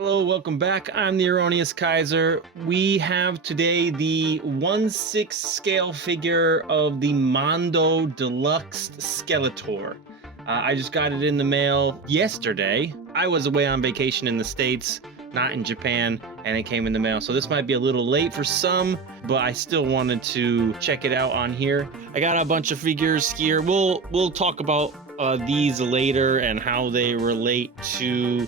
Hello, welcome back. I'm the Erroneous Kaiser. We have today the 1/6 scale figure of the Mondo Deluxe Skeletor. I just got it in the mail yesterday. I was away on vacation in the States, not in Japan, and it came in the mail. So this might be a little late for some, but I still wanted to check it out on here. I got a bunch of figures here. We'll talk about these later and how they relate to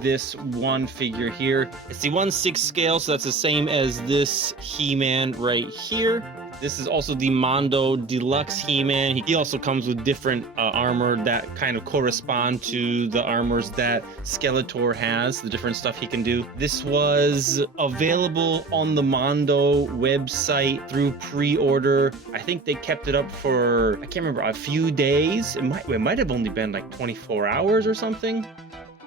this one figure here. It's the 1/6 scale, so that's the same as this He-Man right here. This is also the Mondo Deluxe He-Man. He also comes with different armor that kind of correspond to the armors that Skeletor has, the different stuff he can do. This was available on the Mondo website through pre-order. I think they kept it up for, I can't remember, a few days. It might have only been like 24 hours or something.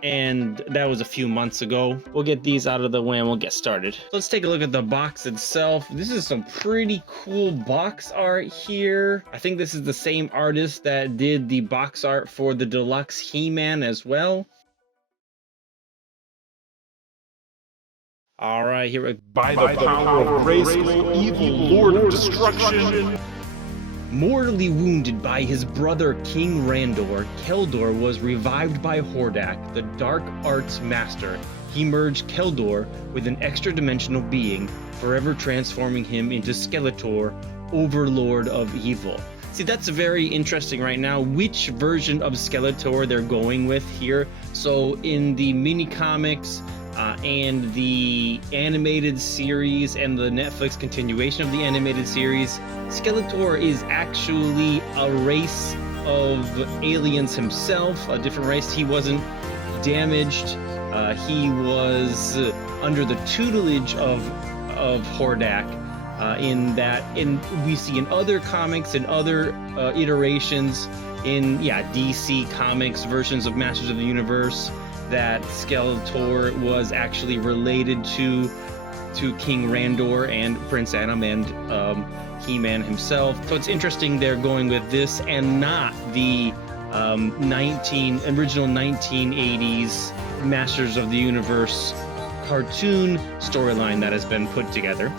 And that was a few months ago. We'll get these out of the way and we'll get started. Let's take a look at the box itself. This is some pretty cool box art here. I think this is the same artist that did the box art for the Deluxe He-Man as well. All right, here we go. By the power of Grayskull, evil lord of destruction. Mortally wounded by his brother King Randor, Keldor was revived by Hordak, the dark arts master. He merged Keldor with an extra-dimensional being, forever transforming him into Skeletor, overlord of evil. See, that's very interesting right now, which version of Skeletor they're going with here. So in the mini comics, and the animated series and the Netflix continuation of the animated series, Skeletor is actually a race of aliens himself, a different race. He wasn't damaged. He was under the tutelage of Hordak. We see in other comics and other iterations in DC Comics versions of Masters of the Universe, that Skeletor was actually related to King Randor and Prince Adam and He-Man himself. So it's interesting they're going with this and not the original 1980s Masters of the Universe cartoon storyline that has been put together.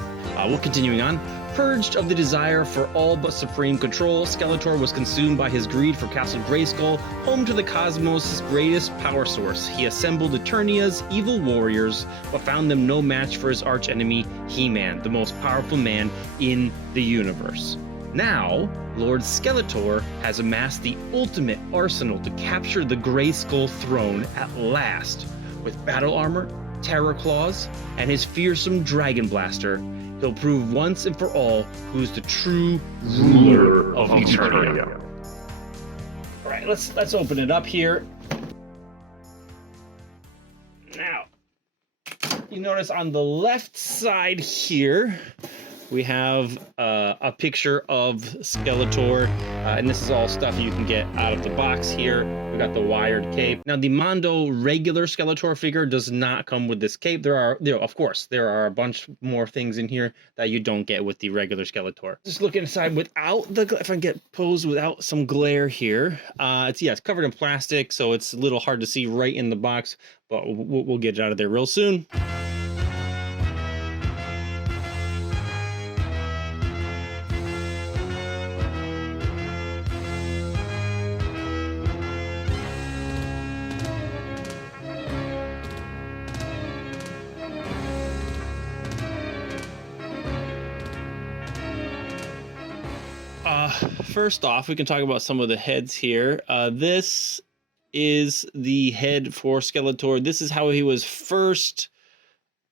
We're continuing on. Purged of the desire for all but supreme control, Skeletor was consumed by his greed for Castle Grayskull, home to the cosmos' greatest power source. He assembled Eternia's evil warriors, but found them no match for his archenemy, He-Man, the most powerful man in the universe. Now, Lord Skeletor has amassed the ultimate arsenal to capture the Grayskull throne at last. With battle armor, terror claws, and his fearsome dragon blaster, he'll prove once and for all who's the true ruler of Eternia. All right, let's open it up here. Now, you notice on the left side here, we have a picture of Skeletor, and this is all stuff you can get out of the box here. We got the wired cape. Now, the Mondo regular Skeletor figure does not come with this cape. There are a bunch more things in here that you don't get with the regular Skeletor. Just looking inside without if I can get posed without some glare here. It's covered in plastic, so it's a little hard to see right in the box, but we'll get it out of there real soon. First off, we can talk about some of the heads here. This is the head for Skeletor. This is how he was first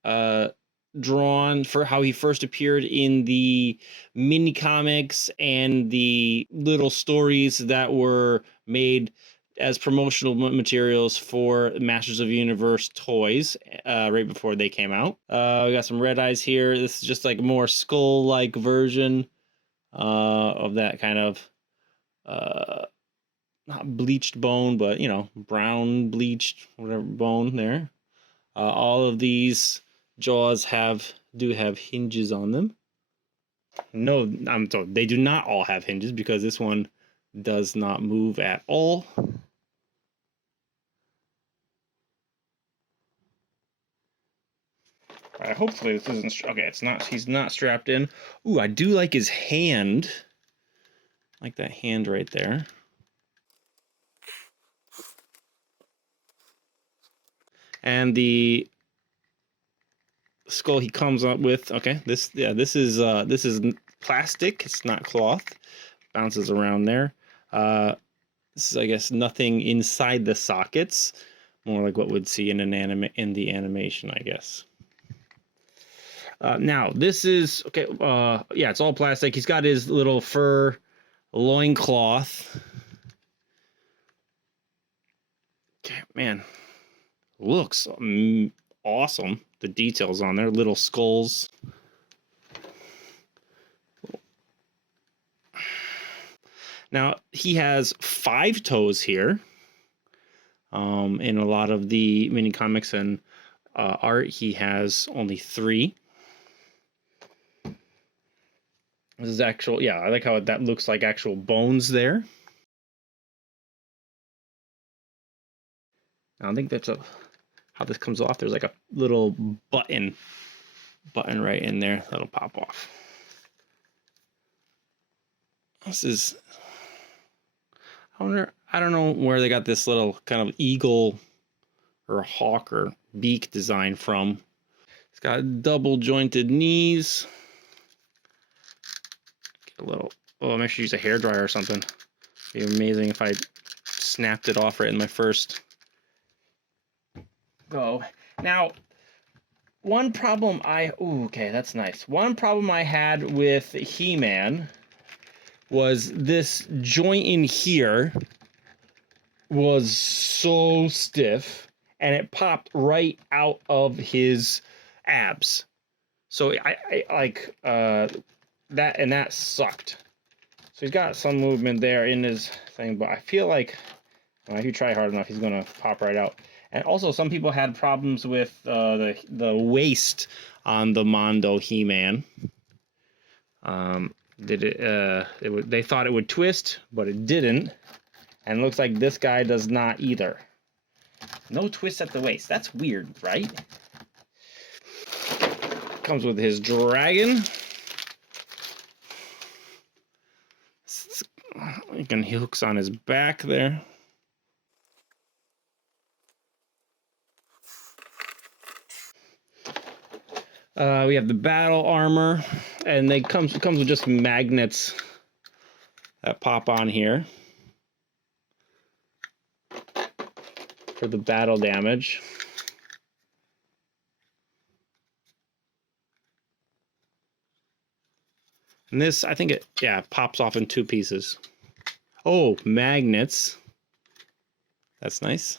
drawn, for how he first appeared in the mini comics and the little stories that were made as promotional materials for Masters of the Universe toys right before they came out. We got some red eyes here. This is just like a more skull-like version of that kind of not bleached bone, but brown bleached whatever bone there. All of these jaws do have hinges on them. No, I'm told they do not all have hinges, because this one does not move at all. Hopefully this isn't... Okay, it's not. He's not strapped in. Ooh, I do like his hand. I like that hand right there. And the skull he comes up with. Okay, this is plastic. It's not cloth. Bounces around there. This is, I guess, nothing inside the sockets. More like what we'd see in the animation, I guess. Now this is okay. Yeah, it's all plastic. He's got his little fur loincloth. Okay, man, looks awesome. The details on there, little skulls. Now he has 5 toes here. In a lot of the mini comics and art, he has only 3. This is actual, yeah, I like how that looks like actual bones there. I don't think that's how this comes off. There's like a little button right in there that'll pop off. This is, I don't know where they got this little kind of eagle or hawk or beak design from. It's got double jointed knees. Get a little, oh, I should use a hairdryer or something. It'd be amazing if I snapped it off right in my first go. Now, one problem okay, that's nice. One problem I had with He-Man was this joint in here was so stiff and it popped right out of his abs. So I like that, and that sucked. So he's got some movement there in his thing, but I feel like if you try hard enough, he's gonna pop right out. And also, some people had problems with the waist on the Mondo He-Man. They thought it would twist, but it didn't. And it looks like this guy does not either. No twist at the waist. That's weird, right? Comes with his dragon. He hooks on his back there. We have the battle armor, and it comes with just magnets that pop on here for the battle damage. And this, I think it, yeah, pops off in 2 pieces. Oh, magnets. That's nice.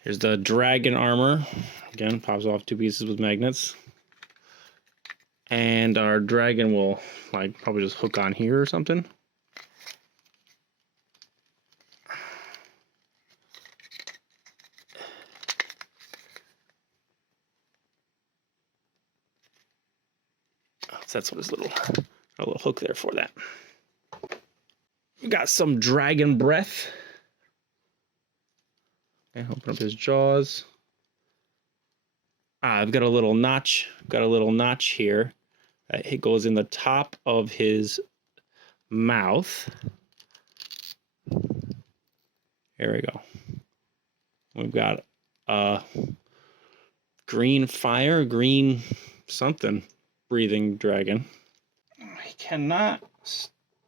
Here's the dragon armor. Again, pops off 2 pieces with magnets. And our dragon will like probably just hook on here or something. So that's what his little hook there for that. We got some dragon breath. Okay, open up his jaws. I've got a little notch. Got a little notch here. It goes in the top of his mouth. Here we go. We've got green fire, green something breathing dragon. He cannot,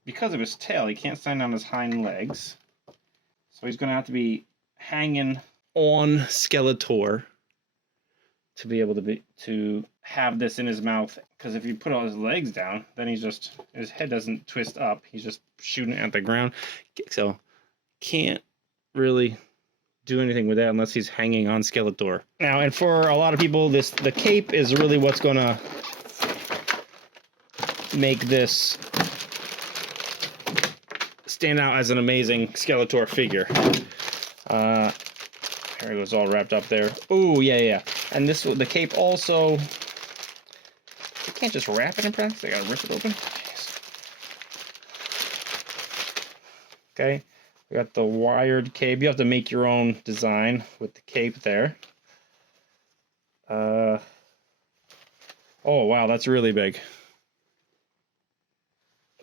because of his tail, he can't stand on his hind legs. So he's going to have to be hanging on Skeletor to be able to have this in his mouth, because if you put all his legs down, then his head doesn't twist up. He's just shooting at the ground. So can't really do anything with that unless he's hanging on Skeletor. Now, and for a lot of people, the cape is really what's gonna make this stand out as an amazing Skeletor figure. Here it was all wrapped up there. Oh, yeah. And the cape also, you can't just wrap it in practice. I gotta rip it open. Jeez. Okay, we got the wired cape. You have to make your own design with the cape there. Oh, wow, that's really big.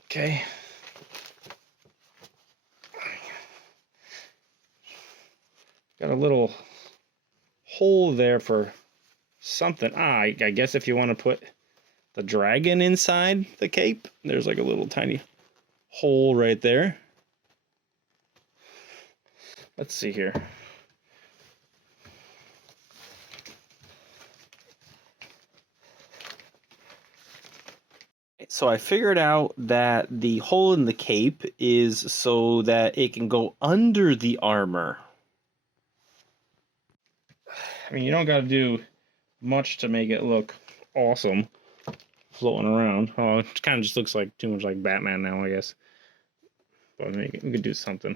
Okay. Got a little hole there for something. I guess if you want to put the dragon inside the cape, there's like a little tiny hole right there. Let's see here. So I figured out that the hole in the cape is so that it can go under the armor. I mean, you don't got to do much to make it look awesome floating around. Oh, it kind of just looks like too much like Batman now, I guess. But we could do something.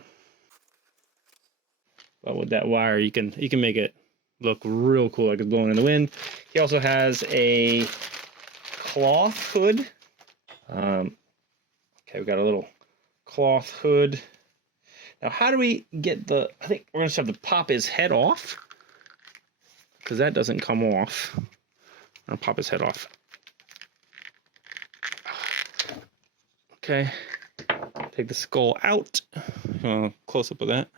But with that wire, you can make it look real cool, like it's blowing in the wind. He also has a cloth hood. Okay, we got a little cloth hood. Now, how do we get the? I think we're gonna just have to pop his head off, because that doesn't come off. I'm gonna pop his head off. Okay, take the skull out. Close up of that.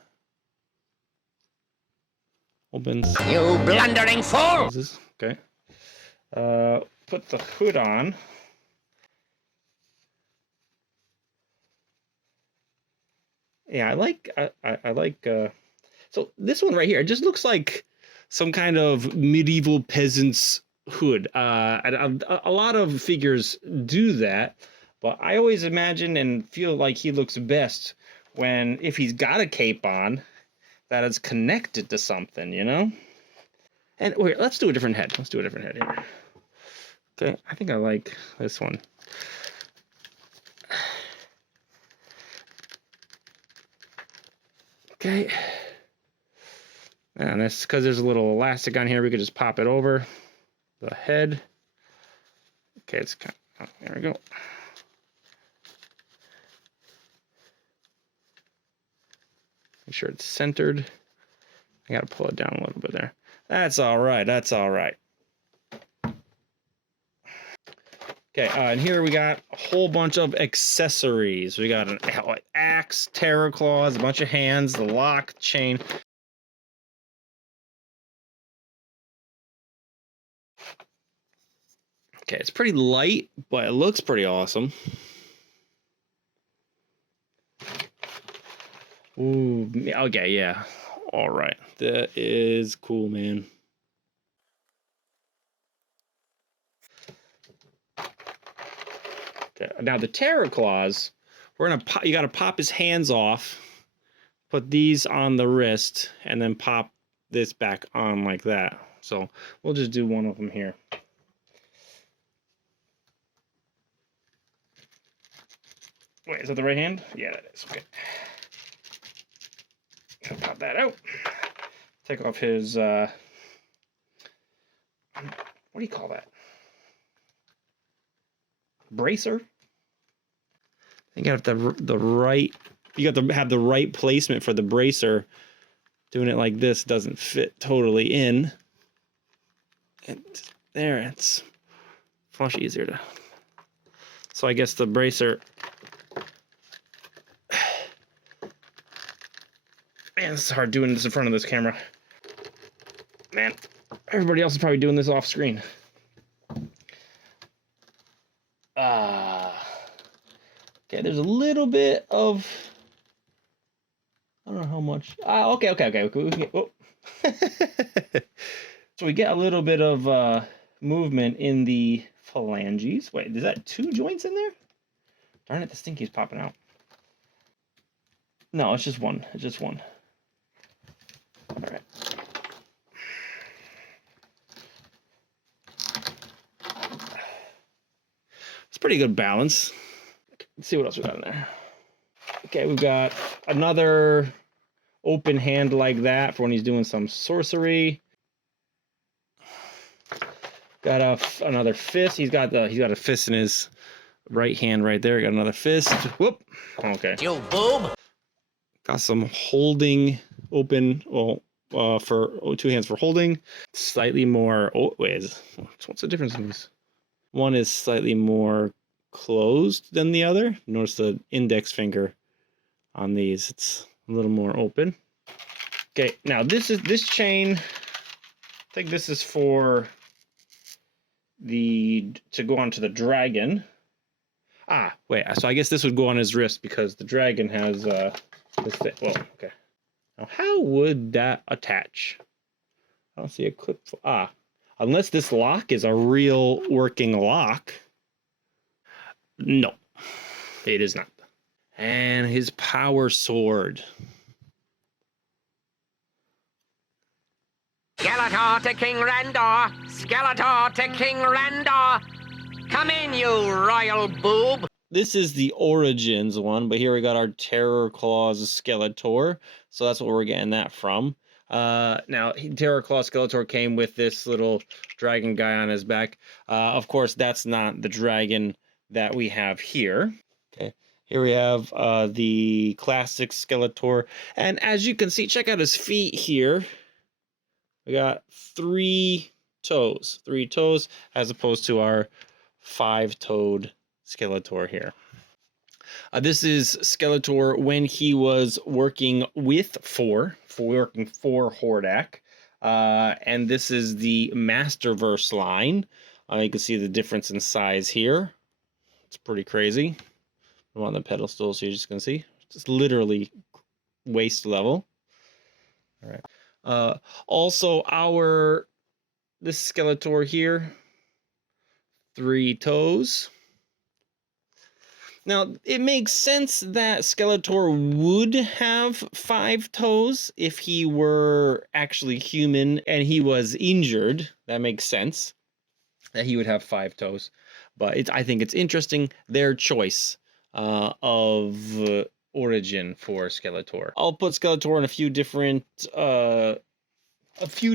Opens. You blundering fool! Okay. Put the hood on. Yeah, I like. So this one right here, it just looks like some kind of medieval peasant's hood. A lot of figures do that, but I always imagine and feel like he looks best if he's got a cape on that is connected to something, you know? And wait, let's do a different head. Let's do a different head here. Okay, I think I like this one. Okay. And that's because there's a little elastic on here. We could just pop it over the head. Okay, it's kind of, oh, there we go. Make sure it's centered. I gotta pull it down a little bit there. That's all right. That's all right. Okay, and here we got a whole bunch of accessories. We got an axe, terror claws, a bunch of hands, the lock, chain. Okay, it's pretty light, but it looks pretty awesome. Ooh, okay, yeah. All right, that is cool, man. Okay, now the terror claws, you got to pop his hands off, put these on the wrist, and then pop this back on like that. So we'll just do one of them here. Wait, is that the right hand? Yeah, that is. Okay. Pop that out. Take off his, what do you call that? Bracer? I think you have to you got to have the right placement for the bracer. Doing it like this doesn't fit totally in. There, it's much easier to. So I guess the bracer. Man, this is hard doing this in front of this camera. Man, everybody else is probably doing this off screen. Okay, there's a little bit of. I don't know how much. Okay. We can get, oh. So we get a little bit of movement in the phalanges. Wait, is that 2 joints in there? Darn it, this thing keeps popping out. No, it's just one. It's just one. All right. It's pretty good balance. Let's see what else we got in there. Okay, we've got another open hand like that for when he's doing some sorcery. Got another fist. He's got a fist in his right hand right there. Got another fist. Whoop. Okay. You boob. Got some holding open. Well, for 2 hands for holding. Slightly more. Oh, wait, what's the difference in these? One is slightly more closed than the other. Notice the index finger on these; it's a little more open. Okay, now this chain. I think this is for to go onto the dragon. Ah, wait. So I guess this would go on his wrist because the dragon has this thing. Well, okay. Now, how would that attach? I don't see a clip. Unless this lock is a real working lock. No, it is not. And his power sword. Skeletor to King Randor! Skeletor to King Randor! Come in, you royal boob! This is the Origins one, but here we got our Terror Claws Skeletor. So that's what we're getting that from. Now, Terror Claw Skeletor came with this little dragon guy on his back. Of course, that's not the dragon that we have here. Okay, here we have the classic Skeletor. And as you can see, check out his feet here. We got 3 toes. 3 toes as opposed to our 5-toed Skeletor here. This is Skeletor when he was working with working for Hordak. And this is the Masterverse line. You can see the difference in size here. It's pretty crazy. I'm on the pedestal, so you just can see. It's literally waist level. All right. Also, this Skeletor here, 3 toes. Now, it makes sense that Skeletor would have 5 toes if he were actually human and he was injured. That makes sense that he would have 5 toes. But I think it's interesting, their choice of origin for Skeletor. I'll put Skeletor in a few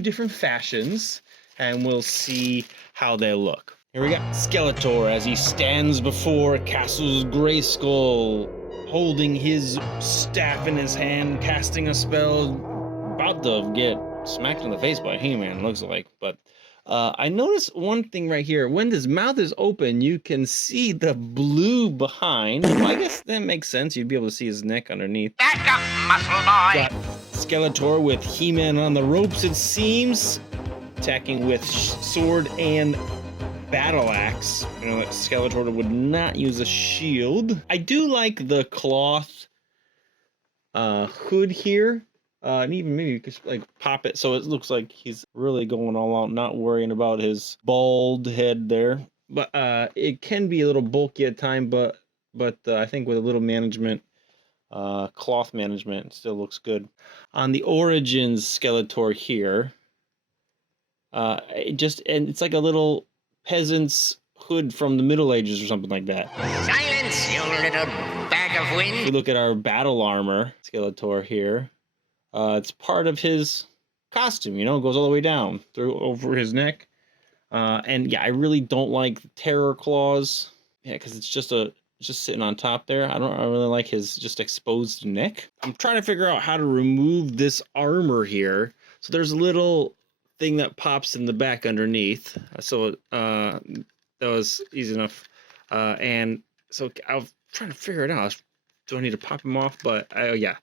different fashions, and we'll see how they look. Here we got Skeletor as he stands before Castle's Grayskull, holding his staff in his hand, casting a spell, about to get smacked in the face by He-Man, looks like. But I noticed one thing right here. When his mouth is open, you can see the blue behind. Well, I guess that makes sense. You'd be able to see his neck underneath. Back up, muscle boy! Got Skeletor with He-Man on the ropes, it seems, attacking with sword and battle axe. You know, Skeletor would not use a shield. I do like the cloth hood here. And even maybe you could like pop it so it looks like he's really going all out, not worrying about his bald head there. But it can be a little bulky at time, but I think with a little management, cloth management, it still looks good. On the Origins Skeletor here, it's like a little peasant's hood from the Middle Ages or something like that. Silence, you little bag of wind! If we look at our battle armor Skeletor here. It's part of his costume, you know, it goes all the way down over his neck. And yeah, I really don't like the Terror Claws. Yeah, because it's just sitting on top there. I don't really like his just exposed neck. I'm trying to figure out how to remove this armor here. So there's a little thing that pops in the back underneath. So that was easy enough. And so I was trying to figure it out. Do I need to pop him off? But yeah.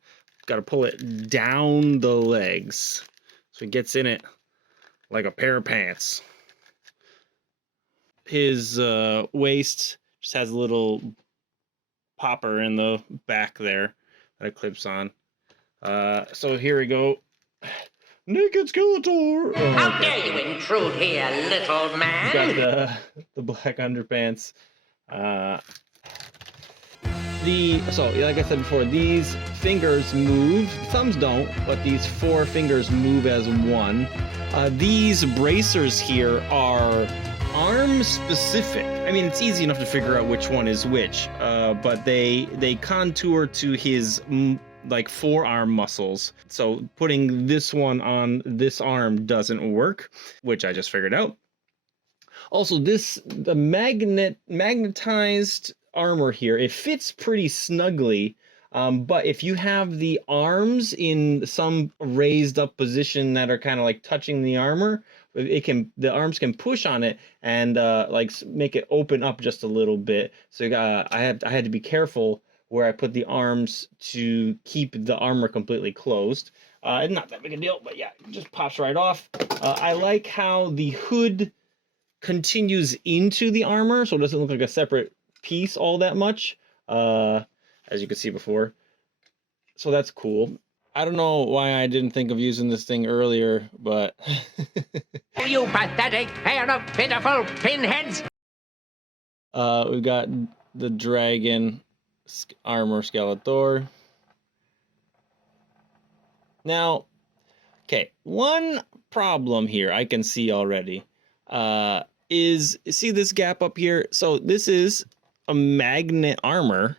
Got to pull it down the legs so it gets in it like a pair of pants. His waist just has a little popper in the back there that it clips on. So here we go. Naked Skeletor! Oh, How dare you intrude here, little man? Got the black underpants. So like I said before, these fingers move. Thumbs don't, but these 4 fingers move as one. These bracers here are arm specific. I mean, it's easy enough to figure out which one is which, but they contour to his like forearm muscles. So putting this one on this arm doesn't work, which I just figured out. Also, the magnetized armor here, it fits pretty snugly But if you have the arms in some raised up position that are kind of like touching the armor, the arms can push on it and like make it open up just a little bit. So I had to be careful where I put the arms to keep the armor completely closed. Not that big a deal, but yeah, it just pops right off. I like how the hood continues into the armor, so it doesn't look like a separate piece all that much, as you could see before. So that's cool. I don't know why I didn't think of using this thing earlier, but... You pathetic pair of pitiful pinheads! We've got the dragon armor Skeletor. Now, okay, one problem here I can see already is, see this gap up here? So this is a magnet armor,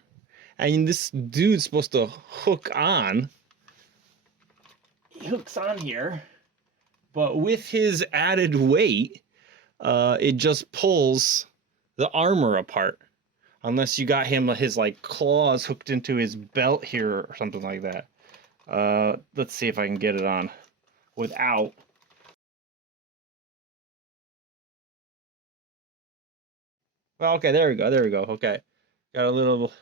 and this dude's supposed to hook on. He hooks on here, but with his added weight, it just pulls the armor apart. Unless you got his like claws hooked into his belt here or something like that. Let's see if I can get it on without. Well, okay, there we go. Okay, got a little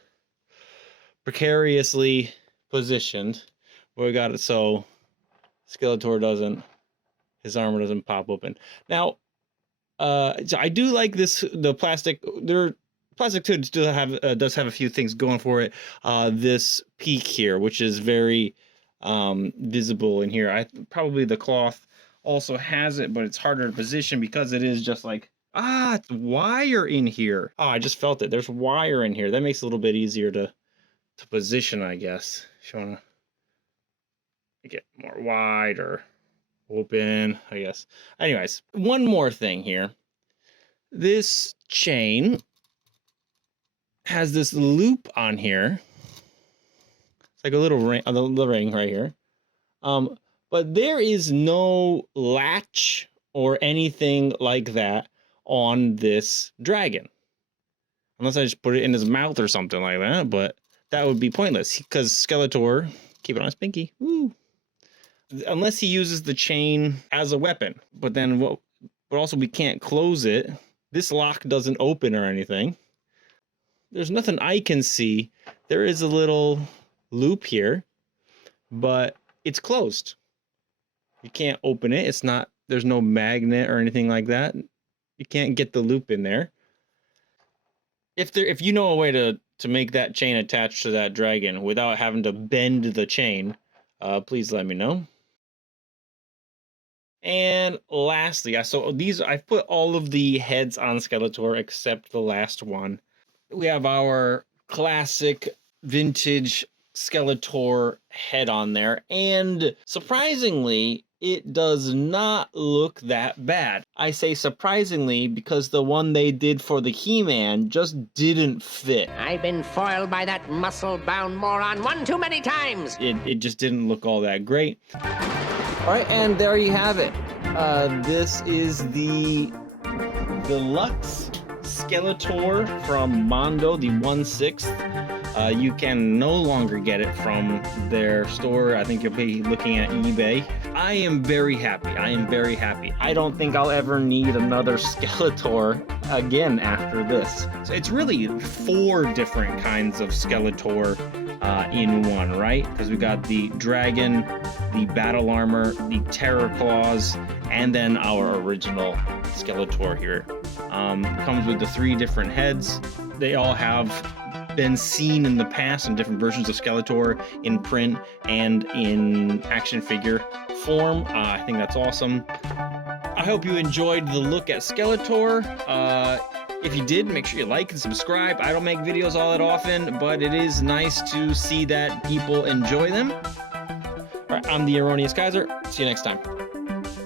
precariously positioned, but we got it so Skeletor his armor doesn't pop open. Now, so I do like this. The plastic, plastic hood does have a few things going for it. This peak here, which is very visible in here. Probably the cloth also has it, but it's harder to position because it is just like, it's wire in here. Oh, I just felt it. There's wire in here. That makes it a little bit easier to position, I guess. If you want to make it more wide or open, I guess. Anyways, one more thing here. This chain has this loop on here. It's like a little ring, the ring right here. But there is no latch or anything like that on this dragon. Unless I just put it in his mouth or something like that, but that would be pointless because Skeletor, keep it on his pinky. Woo. Unless he uses the chain as a weapon. But then but also we can't close it. This lock doesn't open or anything. There's nothing I can see. There is a little loop here, but it's closed. You can't open it. There's no magnet or anything like that. You can't get the loop in there. If you know a way to make that chain attach to that dragon without having to bend the chain, please let me know. And lastly, I've put all of the heads on Skeletor except the last one. We have our classic vintage Skeletor head on there, and surprisingly, it does not look that bad. I say surprisingly because the one they did for the He-Man just didn't fit. I've been foiled by that muscle-bound moron one too many times. It just didn't look all that great. All right, and there you have it. This is the Deluxe Skeletor from Mondo, the 1/6. You can no longer get it from their store. I think you'll be looking at eBay. I am very happy. I don't think I'll ever need another Skeletor again after this. So it's really 4 different kinds of Skeletor in one, right? Because we got the dragon, the battle armor, the terror claws, and then our original Skeletor here. Comes with the 3 different heads. They all have been seen in the past in different versions of Skeletor in print and in action figure form. I think that's awesome. I hope you enjoyed the look at Skeletor. If you did, make sure you like and subscribe. I don't make videos all that often, but it is nice to see that people enjoy them. All right, I'm the Erroneous Kaiser. See you next time.